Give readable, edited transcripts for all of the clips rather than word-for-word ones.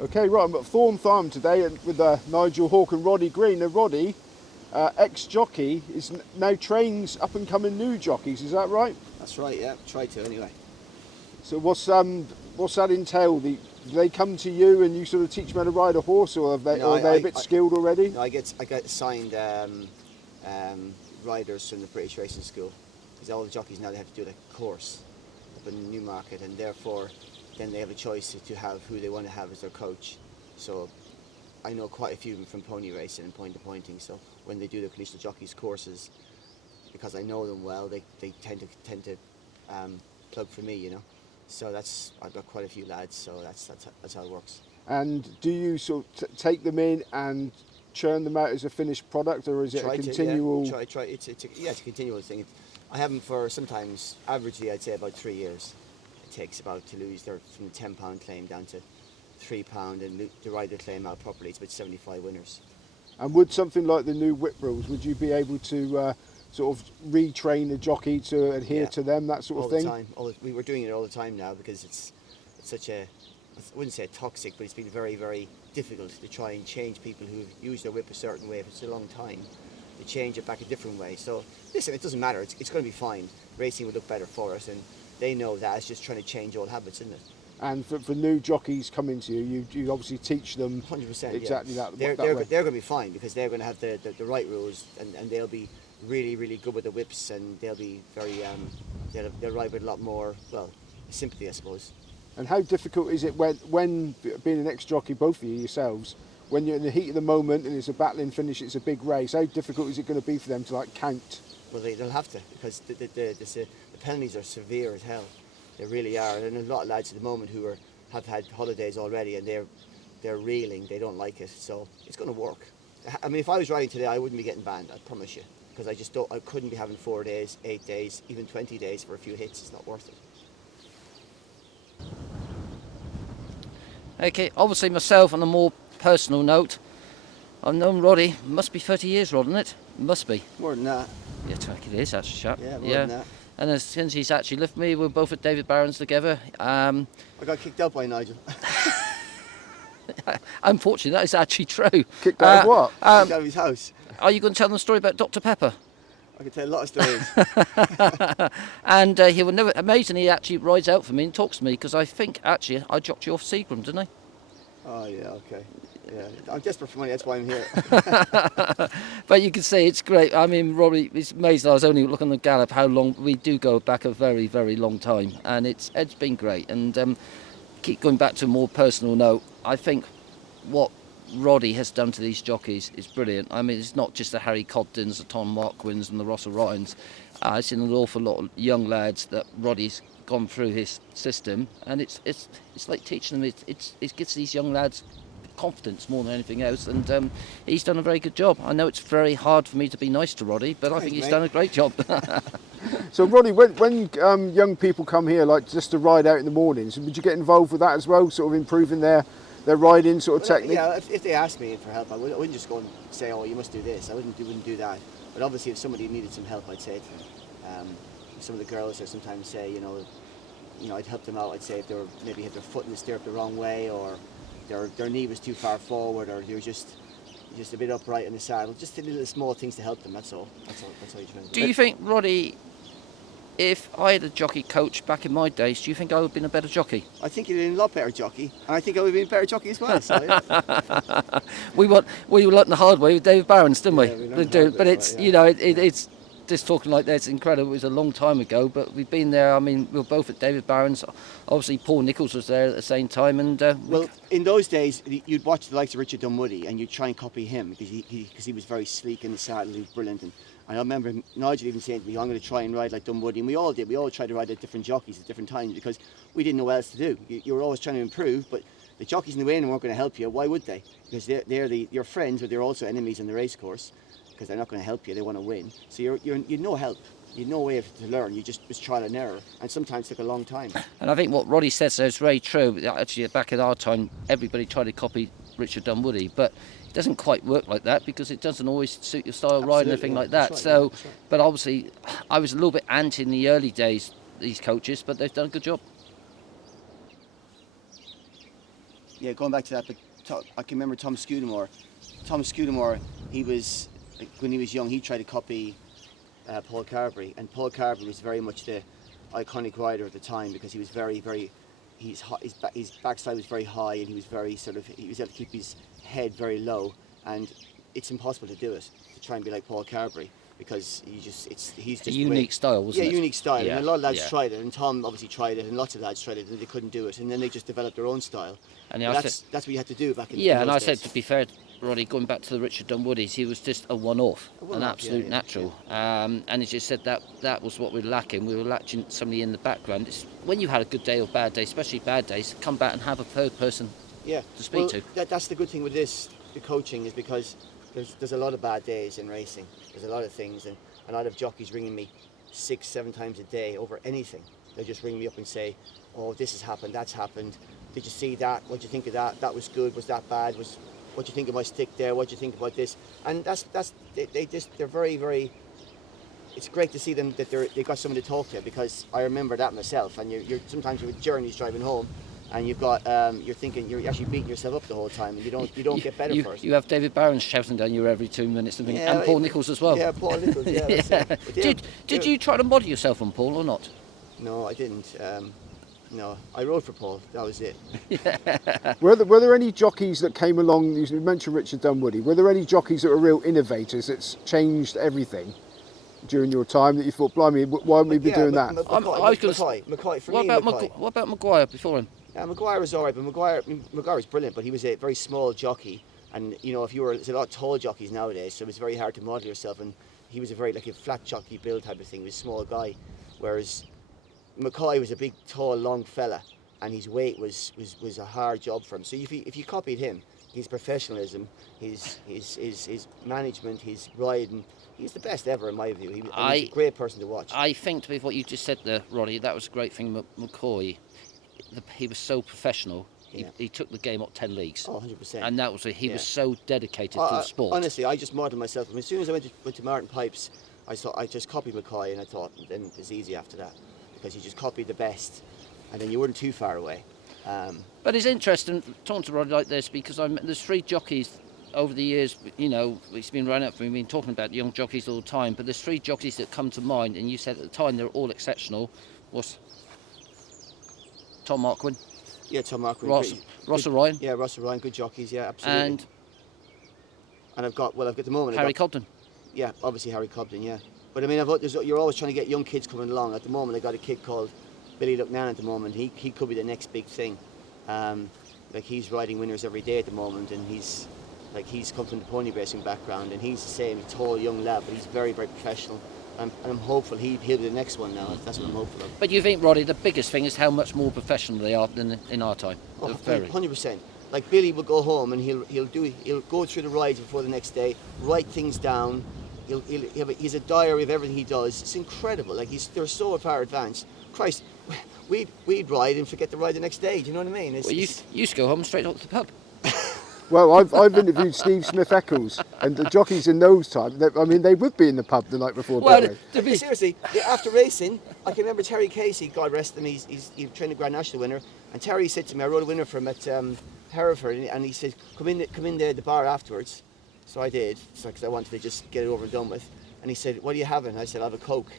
Okay, right, I'm at Thorn Farm today with Nigel, Hawke and Roddy Green. Now, Roddy, ex-jockey, now trains up-and-coming new jockeys, is that right? That's right, yeah. Try to anyway. So what's that entail? Do they come to you and you sort of teach them how to ride a horse, or No, are they a bit skilled already? No, I get assigned riders from the British Racing School, because all the jockeys now they have to do a course up in Newmarket, and therefore then they have a choice to have who they want to have as their coach. So I know quite a few of them from pony racing and point to pointing. So when they do the collegiate jockeys courses, because I know them well, they tend to plug for me, you know. So I've got quite a few lads. So that's how it works. And do you sort of take them in and churn them out as a finished product, or is it a continual? Try. It's a continual thing. I have them for sometimes averagely I'd say about 3 years. It takes about to lose their from the £10 claim down to £3, and to ride the claim out properly. It's about 75 winners. And would something like the new whip rules, would you be able to sort of retrain the jockey to adhere to them, that sort of thing? All the time. We were doing it all the time now, because it's such a, I wouldn't say toxic, but it's been very, very difficult to try and change people who've used their whip a certain way for such a long time, to change it back a different way. So listen, it doesn't matter. It's going to be fine. Racing would look better for us, and they know that. It's just trying to change old habits, isn't it? And for new jockeys coming to you, you obviously teach them 100%, exactly yeah. that. They're way. going to be fine, because they're going to have the right rules, and they'll be really, really good with the whips, and they'll be very they'll ride with a lot more, well, sympathy, I suppose. And how difficult is it when being an ex-jockey, both of you yourselves, when you're in the heat of the moment and it's a battling finish, it's a big race, how difficult is it going to be for them to like count? Well, they'll have to, because the penalties are severe as hell. They really are. And there's a lot of lads at the moment who have had holidays already, and they're reeling. They don't like it, so it's going to work. I mean, if I was riding today, I wouldn't be getting banned, I promise you, because I couldn't be having 4 days, 8 days, even 20 days for a few hits. It's not worth it. Okay, obviously myself, on a more personal note, I've known Roddy, must be 30 years, Rod, isn't it? Must be. More than that. Yeah, I think it is, actually, chap. Yeah, more than that. And since he's actually left me, we're both at David Barron's together. I got kicked out by Nigel. Unfortunately, that is actually true. Kicked out of what? Kicked out of his house. Are you going to tell them the story about Dr. Pepper? I can tell a lot of stories. And he will never, amazingly, he actually rides out for me and talks to me, because I think, actually, I dropped you off Seagram, didn't I? Oh, yeah, okay. Yeah, I'm desperate for money, that's why I'm here. But you can see it's great. I mean, Robbie, it's amazing. I was only looking at the Gallop how long we do go back, a very, very long time, and it's been great. And keep going back to a more personal note, I think what Roddy has done to these jockeys is brilliant. I mean, it's not just the Harry Cobdens, the Tom Marquins and the Russell Ryans. I've seen an awful lot of young lads that Roddy's gone through his system, and it's like teaching them. It gives these young lads confidence more than anything else, and he's done a very good job. I know it's very hard for me to be nice to Roddy, but I think he's done a great job. So Roddy, when young people come here, like just to ride out in the mornings, would you get involved with that as well, sort of improving their riding sort of technique? Yeah, if they asked me for help, I wouldn't just go and say, oh, you must do this. I wouldn't do that. But obviously, if somebody needed some help, I'd say to them. Some of the girls, I sometimes say, you know, I'd help them out. I'd say if they were maybe had their foot in the stirrup the wrong way, or their knee was too far forward, or they were just a bit upright in the saddle. Just the little small things to help them. That's all. That's how you try and do it. Do you think, Roddy, if I had a jockey coach back in my days, do you think I would have been a better jockey? I think you'd have been a lot better jockey, and I think I would have been a better jockey as well. So, yeah. we learnt the hard way with David Barron's, didn't we? Yeah, we learned the hard way, But it's yeah. you know it's just talking like that. It's incredible. It was a long time ago, but we've been there. I mean, we were both at David Barron's. Obviously, Paul Nicholls was there at the same time, and well, in those days, you'd watch the likes of Richard Dunwoody, and you'd try and copy him because he was very sleek in the saddle. He was brilliant. And I remember Nigel even saying to me, I'm going to try and ride like Dunwoody. And we all did. We all tried to ride at different jockeys at different times because we didn't know what else to do. You were always trying to improve, but the jockeys in the ring weren't going to help you. Why would they? Because they're your friends, but they're also enemies on the race course because they're not going to help you. They want to win. So you're no help. You'd no way to learn. You just was trial and error, and sometimes took a long time. And I think what Roddy says there is very true. Actually, back in our time, everybody tried to copy Richard Dunwoody, but it doesn't quite work like that because it doesn't always suit your style of riding and everything like that. That's right, So, that's right. but obviously, I was a little bit anti in the early days, these coaches, but they've done a good job. Yeah, going back to that, but I can remember Tom Scudamore. Tom Scudamore, he was, like, when he was young, he tried to copy Paul Carberry, and Paul Carberry was very much the iconic rider at the time because he was very, very, his backside was very high, and he was very he was able to keep his head very low, and it's impossible to do it, to try and be like Paul Carberry, because he's just a unique style, wasn't it? Yeah, unique style, Yeah, and a lot of lads yeah. tried it, and Tom obviously tried it, and lots of lads tried it, and they couldn't do it, and then they just developed their own style. And But that's what you had to do back in Yeah, in and those I said, days. to be fair, Roddy, going back to the Richard Dunwoodies, he was just a one-off, A an one-off, absolute yeah, natural. And as you said, that was what we were lacking. We were lacking somebody in the background. It's when you had a good day or bad day, especially bad days, come back and have a third person Yeah, to speak to. That's the good thing with this, the coaching, is because there's a lot of bad days in racing. There's a lot of things, and a lot of jockeys ringing me 6-7 times a day over anything. They just ring me up and say, "Oh, this has happened, that's happened. Did you see that? What do you think of that? That was good. Was that bad? What do you think of my stick there? What do you think about this?" And they're very, very. It's great to see them that they got someone to talk to, because I remember that myself. And you're sometimes with journeys driving home, and you've got you're thinking you're actually beating yourself up the whole time, and you don't get better for it. You have David Barron shouting down you every 2 minutes, and Paul Nichols as well. Yeah, Paul Nichols. Yeah. That's it. But Did you try to model yourself on Paul or not? No, I didn't. No, I rode for Paul. That was it. Were there any jockeys that came along? You mentioned Richard Dunwoody. Were there any jockeys that were real innovators that's changed everything during your time that you thought, blimey, why wouldn't we be doing that? McCoy. For What me, about McCoy. what about Maguire before him? Maguire was all right, but Maguire was brilliant. But he was a very small jockey, and there's a lot of tall jockeys nowadays, so it's very hard to model yourself. And he was a very, like, a flat jockey build type of thing. He was a small guy, whereas McCoy was a big, tall, long fella, and his weight was a hard job for him. So if you copied him, his professionalism, his management, his riding, he's the best ever in my view. He's a great person to watch. I think with what you just said there, Roddy, that was a great thing. McCoy, he was so professional. Yeah. He took the game up 10 leagues. Oh, 100%. And that was he was so dedicated to the sport. Honestly, I just modelled myself. As soon as I went to Martin Pipes, I just copied McCoy, and I thought then it was easy after that, because you just copied the best, and then you weren't too far away. But it's interesting talking to Roddy like this, because there's 3 jockeys over the years, it's been run up, we've been talking about young jockeys all the time, but there's 3 jockeys that come to mind, and you said at the time they're all exceptional. Was Tom Marquin? Yeah, Tom Marquin. Ross O'Ryan? Yeah, Ross O'Ryan, good jockeys, yeah, absolutely. And I've got the moment. Harry Cobden. Yeah, obviously Harry Cobden, yeah. But I mean, you're always trying to get young kids coming along. At the moment, I got a kid called Billy Lucknan at the moment. He could be the next big thing. Like, he's riding winners every day at the moment, and he's come from the pony racing background, and he's the same tall young lad, but he's very, very professional. And I'm hopeful he'll be the next one now. That's what I'm hopeful of. But you think, Roddy, the biggest thing is how much more professional they are than in our time? Oh, 100%. Like, Billy will go home and he'll go through the rides before the next day, write things down. He's a diary of everything he does. It's incredible. Like, they're so far advanced. Christ, we'd ride and forget to ride the next day. Do you know what I mean? You used to go home straight up to the pub. Well, I've interviewed Steve Smith-Eccles, and the jockeys in those times, they would be in the pub the night before. Seriously, after racing, I can remember Terry Casey, God rest him, he trained a Grand National winner, and Terry said to me, I rode a winner for him at Hereford, and he said, come in the bar afterwards. So I did, because I wanted to just get it over and done with. And he said, what are you having? I said, I'll have a Coke.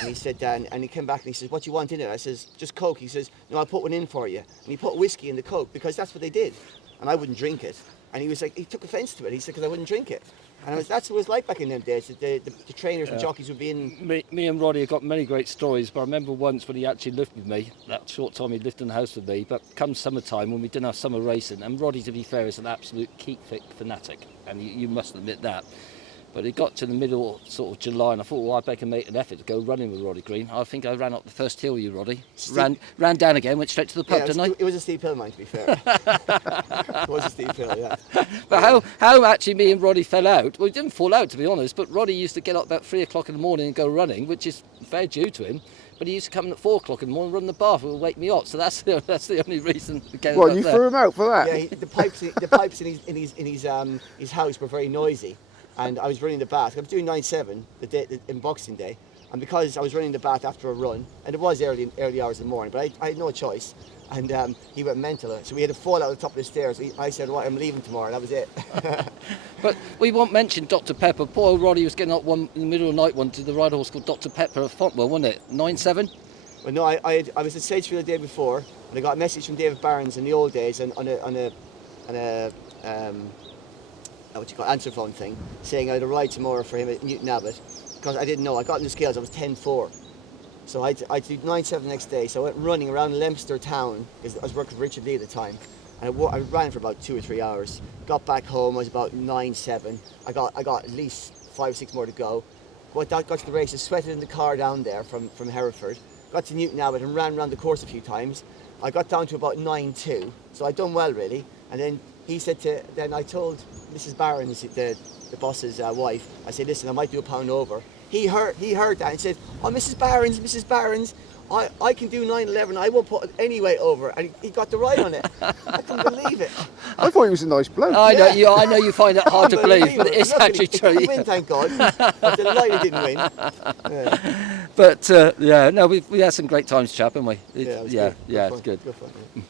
And he said, and he came back and he says, what do you want in it? I says, just Coke. He says, no, I'll put one in for you. And he put whiskey in the Coke, because that's what they did. And I wouldn't drink it. And he was like, he took offence to it. He said, because I wouldn't drink it. And that's what it was like back in them days. The trainers and jockeys would be in. Me and Roddy have got many great stories, but I remember once when he actually lived with me, that short time he lived in the house with me, but come summertime when we didn't have summer racing, and Roddy, to be fair, is an absolute keep fit fanatic, and you must admit that. But it got to the middle sort of July, and I thought, well, I'd better make an effort to go running with Roddy Green. I think I ran up the first hill with you, Roddy. Ran down again, went straight to the pub, didn't I? It was a steep hill, mine, to be fair. It was a steep hill, yeah. But how actually me and Roddy fell out, well, we didn't fall out, to be honest, but Roddy used to get up about 3 o'clock in the morning and go running, which is fair due to him. But he used to come in at 4 o'clock in the morning and run the bath. It would wake me up. So that's the only reason. Well, you threw him out for that? Yeah, the pipes in his house were very noisy, and I was running the bath. I was doing 9/7 in Boxing Day, and because I was running the bath after a run, and it was early hours in the morning, but I had no choice. and he went mental. So we had to fall out the top of the stairs. I said, right, I'm leaving tomorrow, and that was it. But we won't mention Dr. Pepper. Poor old Roddy was getting up one in the middle of the night one to the ride horse called Dr. Pepper at Fontwell, wasn't it? 9-7? Well, no, I was at Sagefield the day before, and I got a message from David Barnes in the old days on a what you call answer phone thing, saying I had a ride tomorrow for him at Newton Abbot, because I didn't know. I got in the scales, I was 10.4. So I did 9.7 the next day, so I went running around Leominster town, because I was working for Richard Lee at the time, and I ran for about 2 or 3 hours. Got back home, I was about 9.7. I got at least 5 or 6 more to go. Got to the races, sweated in the car down there from Hereford, got to Newton Abbot and ran around the course a few times. I got down to about 9.2, so I'd done well really, and then then I told Mrs. Barron's, the boss's wife, I said, listen, I might do a pound over. He heard that and said, oh, Mrs. Barron's, I can do 9.11, I won't put any weight over. And he got the ride on it. I couldn't believe it. I thought he was a nice bloke. I know you find it hard to believe, but it's actually true. He didn't win, thank God. I'm delighted he didn't win. Yeah. But no, we had some great times, chap, haven't we? Yeah, it was yeah, good. yeah, Good it's good. fun. Good fun, yeah.